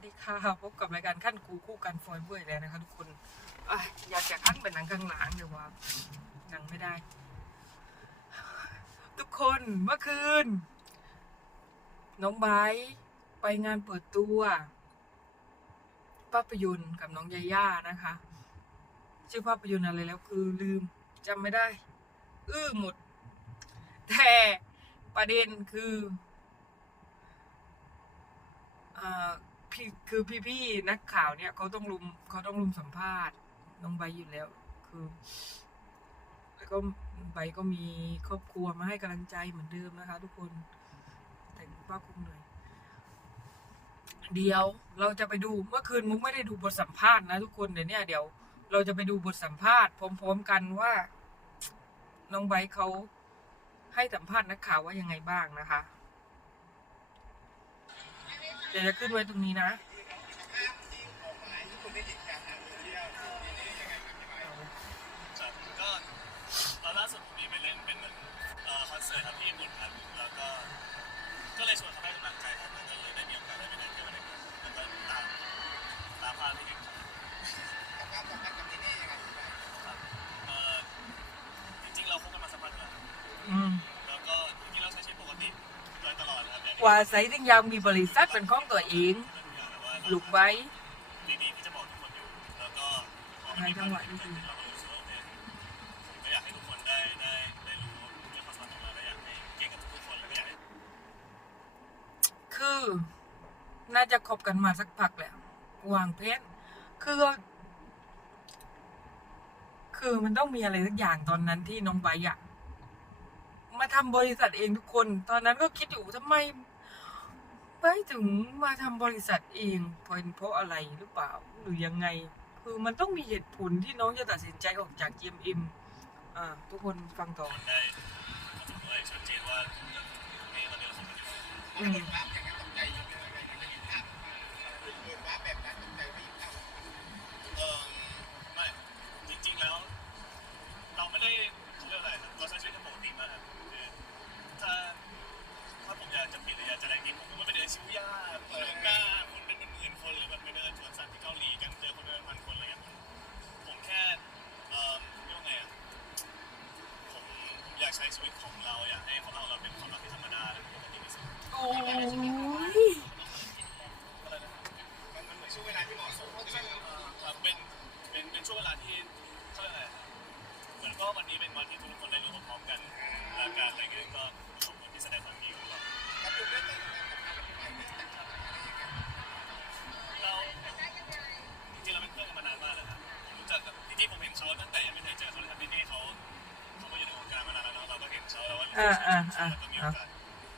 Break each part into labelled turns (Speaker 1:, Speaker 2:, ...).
Speaker 1: วัสดีค่ะพบกับรายการขั้นครูคู่กันฟอยเบอร์แล้วนะคะทุกคนอยากจะขั้นเป็นหนังข้างหลังเดี๋ยวว่าหนังไม่ได้ ทุกคนเมื่อคืน น้องไบไปงานเปิดตัวภาพยนตร์กับน้องยาย่านะคะ ชื่อภาพยนตร์อะไรแล้วคือลืมจำไม่ได้ อื้อหมด แต่ประเด็นคืออ่า พี่คือพี่ๆนักข่าวเนี่ยเขาต้องลุมเขาต้องลุมสัมภาษณ์น้องใบอยู่แล้ว คือ แล้วก็ใบก็มีครอบครัวมาให้กำลังใจเหมือนเดิมนะคะ ทุกคนแต่งป้าคงเหนื่อยเดี๋ยวเราจะไปดูเมื่อคืนมุกไม่ได้ดูบทสัมภาษณ์นะทุกคนเดี๋ยวเนี้เดี๋ยวเราจะไปดูบทสัมภาษณ์พร้อมๆกันว่า น้องไบเขาให้สัมภาษณ์นักข่าวว่ายังไงบ้างนะคะ เดี๋ยวจะขึ้นไว้ตรงนี้นะ
Speaker 2: ว่าไซถึง
Speaker 1: อ
Speaker 2: ยา
Speaker 1: กมีบริษัทเป็นของตัวเองลูกไว้ในจังหวะ
Speaker 2: นี้คือ น่า
Speaker 1: จะคบกันมาสักพักแล้ววางเพชรคือ คือมันต้องมีอะไรสักอย่างตอนนั้นที่น้องใบอยากมาทำบริษัทเองทุกคน ตอนนั้นก็คิดอยู่ทำไม ไบร์ทถึงมาทำบริษัทเองเป็นเพราะอะไรหรือเปล่าหรือยังไง คือมันต้องมีเหตุผลที่น้องจะตัดสินใจออกจาก GMM อ่าทุกคนฟังต่อ
Speaker 2: ได้รู้สึกว่าชัดเจนว่านี่ตอนนี้เราคบกันอยู่
Speaker 1: อืม
Speaker 2: เอ อ่าอ่าอ่าแล้วก็มี
Speaker 1: โอ
Speaker 2: กาส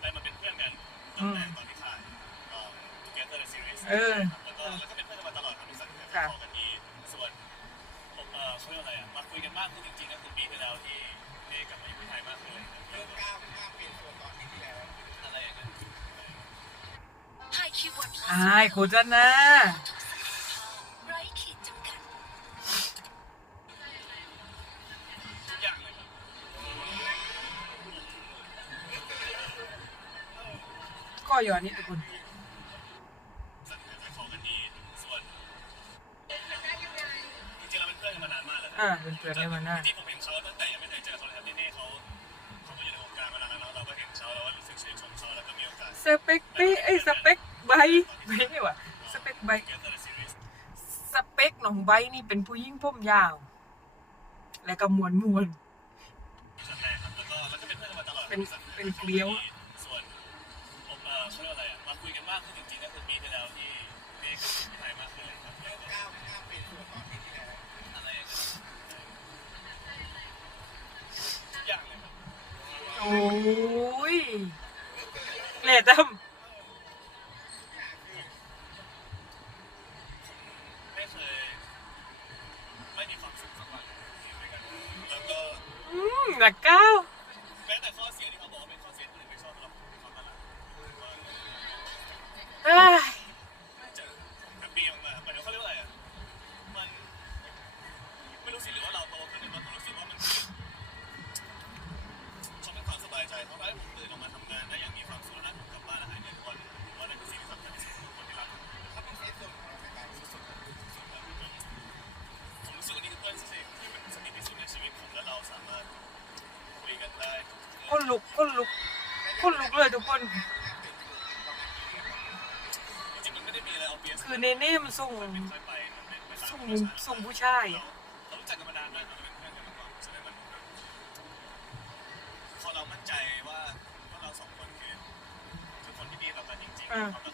Speaker 2: ได้มาเป็นเพื่อนกันตั้งแต่ตอนที่ถ่ายเอ่อ Together the Series
Speaker 1: เออ
Speaker 2: แล้วก็แล้วก็เป็นเพื่อนกันมาตลอดครับรู้สึกกัน
Speaker 1: ค่ะ
Speaker 2: พอกันดีส่วนผมเอ่อเขาเรียกอะไรอะมาคุยกันมากขึ้นจริงๆก็คือปีที่แล้วที่ที่กลับมาอยู่ที่ไทยมากขึ้นเลยเรื่องก้าวก้าวเปลี่ยนตัวตอนปีที่แล้วอะไรอย่างเงี้ย
Speaker 1: อายโคจ
Speaker 3: ก็
Speaker 2: ย้
Speaker 1: อนนิดทุกคน
Speaker 2: สัญญาใจคอกันดีส่วนจริงๆเราเป็นเพื่อนกันมานานมากแล้วนะ
Speaker 1: อ่าเป็นเพื่อนได้มาหน้า
Speaker 2: ที่ผมเห็นเขาตั้งแต่ยังไม่เคยเจอเขาเลยครับที่นี่เขาเขาก็อยู่ในวงการมานานแล้วเนาะเราก็เห็นเขาแล้วว่ารู้สึกชื่นชมเขาแล้วก็มีโอกาส
Speaker 1: สเปคปี้ไอ้ยสเปคใบไม่ใช่ว่ะสเปคใบ
Speaker 2: เกียร์เตอร์ซีรีส์
Speaker 1: สเปคน้องใบนี่เป็นผู้หญิงผมยาว และก็มวนมวน
Speaker 2: ชั้นแรกครับแล้วก็แล้วก็เป็นเพื่อนกันมาตลอด
Speaker 1: เป็นเป็นเกลียวอะ
Speaker 2: ส่วนผมเอ่อเขาเรียกว่าอะไรอะมาคุยกันมากขึ้นจริงๆก็คือปีที่แล้วที่ที่กลับมาที่ไทยมากขึ้นเลยครับแล้วก็ก้าวก้าวเป็นตัวตอนปีที่แล้วอะไรอย่างเงี้ยทุกอย่างเลยครับ
Speaker 1: โอ้ย
Speaker 2: เคื
Speaker 1: อเนเน่มันส่งส่งส่งผู้ชายอะ
Speaker 2: พอเรามั่นใจว่าพวกเราสองคนคือคือคนที่ดีต่อกันจริงๆ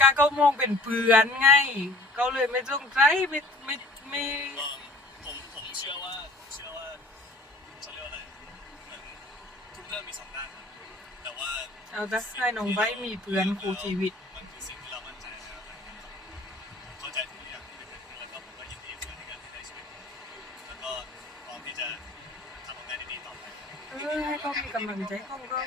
Speaker 2: กาเขามองเป็
Speaker 1: นเพื่อนไงเขาเลยไม่ต้องใจไม่ไม่ไม่
Speaker 2: เอิ่มผมผมเชื่อว่าผมเชื่อว่าเขาเรียกว่าอะไรเหมือนทุกเรื่องมีสองด้านครับแต่ว่า
Speaker 1: เอาจะให้น้องไบร์ทมีเพื่อนคู่ชีวิต
Speaker 2: มันคือสิ่งที่เรามั่นใจนะครับผมเข้าใจทุกอย่างที่เป็นแล้วก็ผมก็ยินดีเพื่อนในการที่ได้ชีวิตแล้วก็พร้อมที่จะทำงานดีๆต่อไป
Speaker 1: เออให้เขามีกำลังใจเขาก็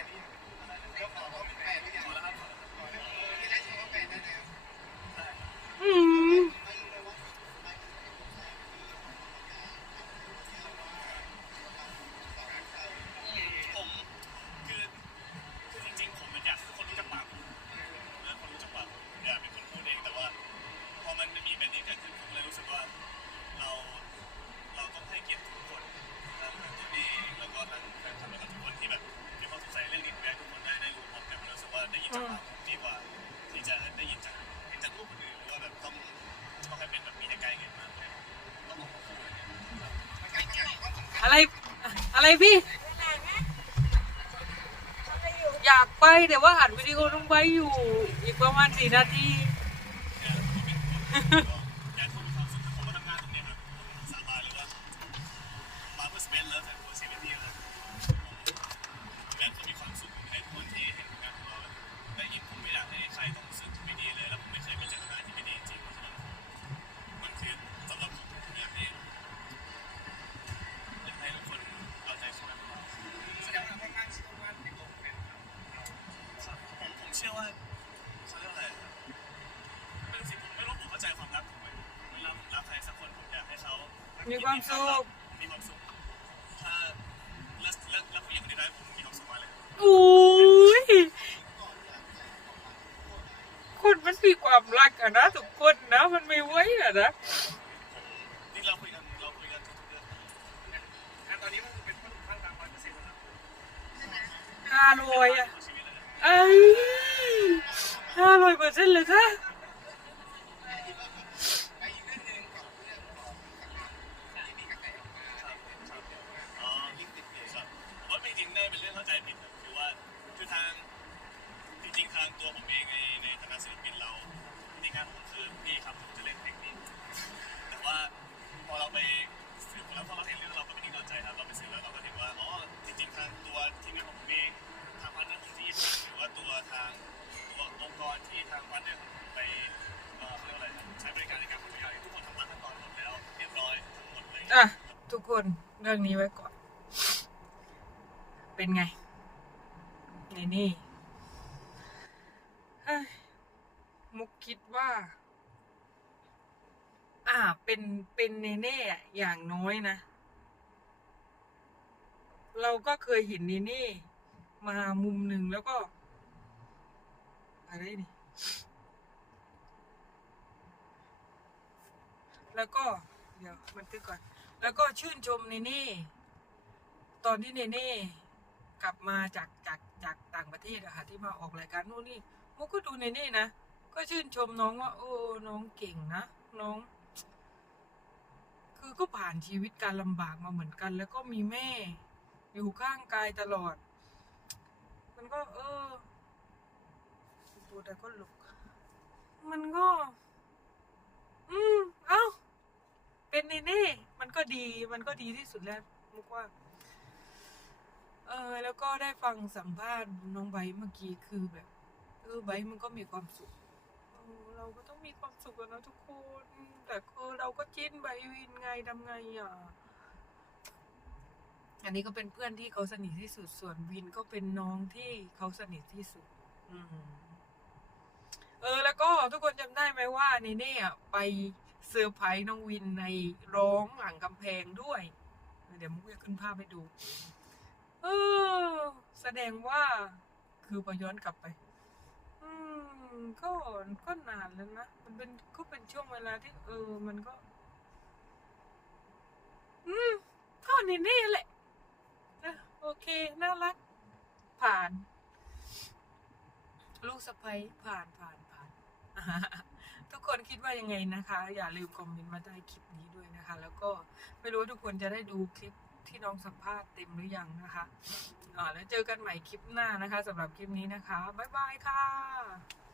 Speaker 2: จะได้ยินจากเห็นจากรูปคนอื่นหรือว่าแบบต้องต้องให้เป็นแบบมีใกล้ๆกันมากเลยต้องบอกมาพูดอะไรอย่างเงี้ยครับ
Speaker 1: อะไรอะไรพี่ อยากไปแต่ว่าอัดวิดีโอน้องไปอยู่ อีกประมาณสี่นาที
Speaker 2: อยากทุก มีมีความสุขมีความสุขถ้าแล้วแล้วแล้วผู้หญิงคนนี้ได้ผมมีความสุขมากเลย
Speaker 1: อุ้ยคนมันมีความรักอะนะทุกคนนะมันไม่ไหวอะนะ
Speaker 2: ผมนี่เราคุยกันเราคุยกันทุกๆเรื่องงานตอนนี้มันเป็นค่อนข้างตามร้อยเปอร์เซ็นต์แล้วนะ
Speaker 1: ห้าร้อยอะ
Speaker 2: ของชีวิตเลยนะ
Speaker 1: ไอ้ห้าร้อยเปอร์เซ็นต์เลยค่ะา
Speaker 2: งตัวองค์กรที่ทางพาร์ทเนอร์ของผมไปเอ่อเขาเรียกว่าอะไรนะใช้บริการในการขนย้ายทุกคนทำตามขั้นตอนหมดแล้วเรียบร้อยทั้งหมดเลย
Speaker 1: อะ ทุกคนเรื่องนี้ไว้ก่อน เป็นไง ในนี่เฮ้ยมุกคิดว่า อ่า เป็นเป็นเนเน่อะอย่างน้อยนะ เราก็เคยเห็นเนเน่มามุมหนึ่งแล้วก็ อะไรนี่ แล้วก็เดี๋ยวมันตึกก่อน แล้วก็ชื่นชมเนเน่ตอนที่เนเน่กลับมาจากจากจากต่างประเทศอะค่ะที่มาออกรายการนู่นนี่มุกก็ดูเนเน่นะก็ชื่นชมน้องว่าโอ้น้องเก่งนะน้อง คือก็ผ่านชีวิตการลำบากมาเหมือนกัน แล้วก็มีแม่ อยู่ข้างกายตลอด มันก็ เออ ดูแต่ก็ลุก มันก็ อืม เอ้า เป็นเนเน่มันก็ดี มันก็ดีที่สุดแล้วมุกว่า เออ แล้วก็ได้ฟังสัมภาษณ์น้องไบเมื่อกี้คือแบบ เออ ไบมันก็มีความสุขเออเราก็ต้องมีความสุขกันนะทุกคน แต่คือเราก็จิ้นไบวินไงทำไงอะอันนี้ก็เป็นเพื่อนที่เขาสนิทที่สุด ส่วนวินก็เป็นน้องที่เขาสนิทที่สุด อืม เออแล้วก็ทุกคนจำได้ไหมว่าเนเน่ไปเซอร์ไพรส์น้องวินในร้องหลังกำแพงด้วย เดี๋ยวมุกจะขึ้นภาพให้ดู เออ แสดงว่าคือพอย้อนกลับไป อืมก็ก็นานแล้วนะ มันเป็นก็เป็นช่วงเวลาที่ เออ มันก็ อืมก็นี่นี่แหละนะโอเค น่ารัก ผ่าน ลูกสะใภ้ผ่านผ่านผ่าน ทุกคนคิดว่ายังไงนะคะ อย่าลืมคอมเมนต์มาใต้คลิปนี้ด้วยนะคะ แล้วก็ไม่รู้ทุกคนจะได้ดูคลิปที่น้องสัมภาษณ์เต็มหรือยังนะคะอ่าแล้วเจอกันใหม่คลิปหน้านะคะสำหรับคลิปนี้นะคะบ๊ายบายค่ะ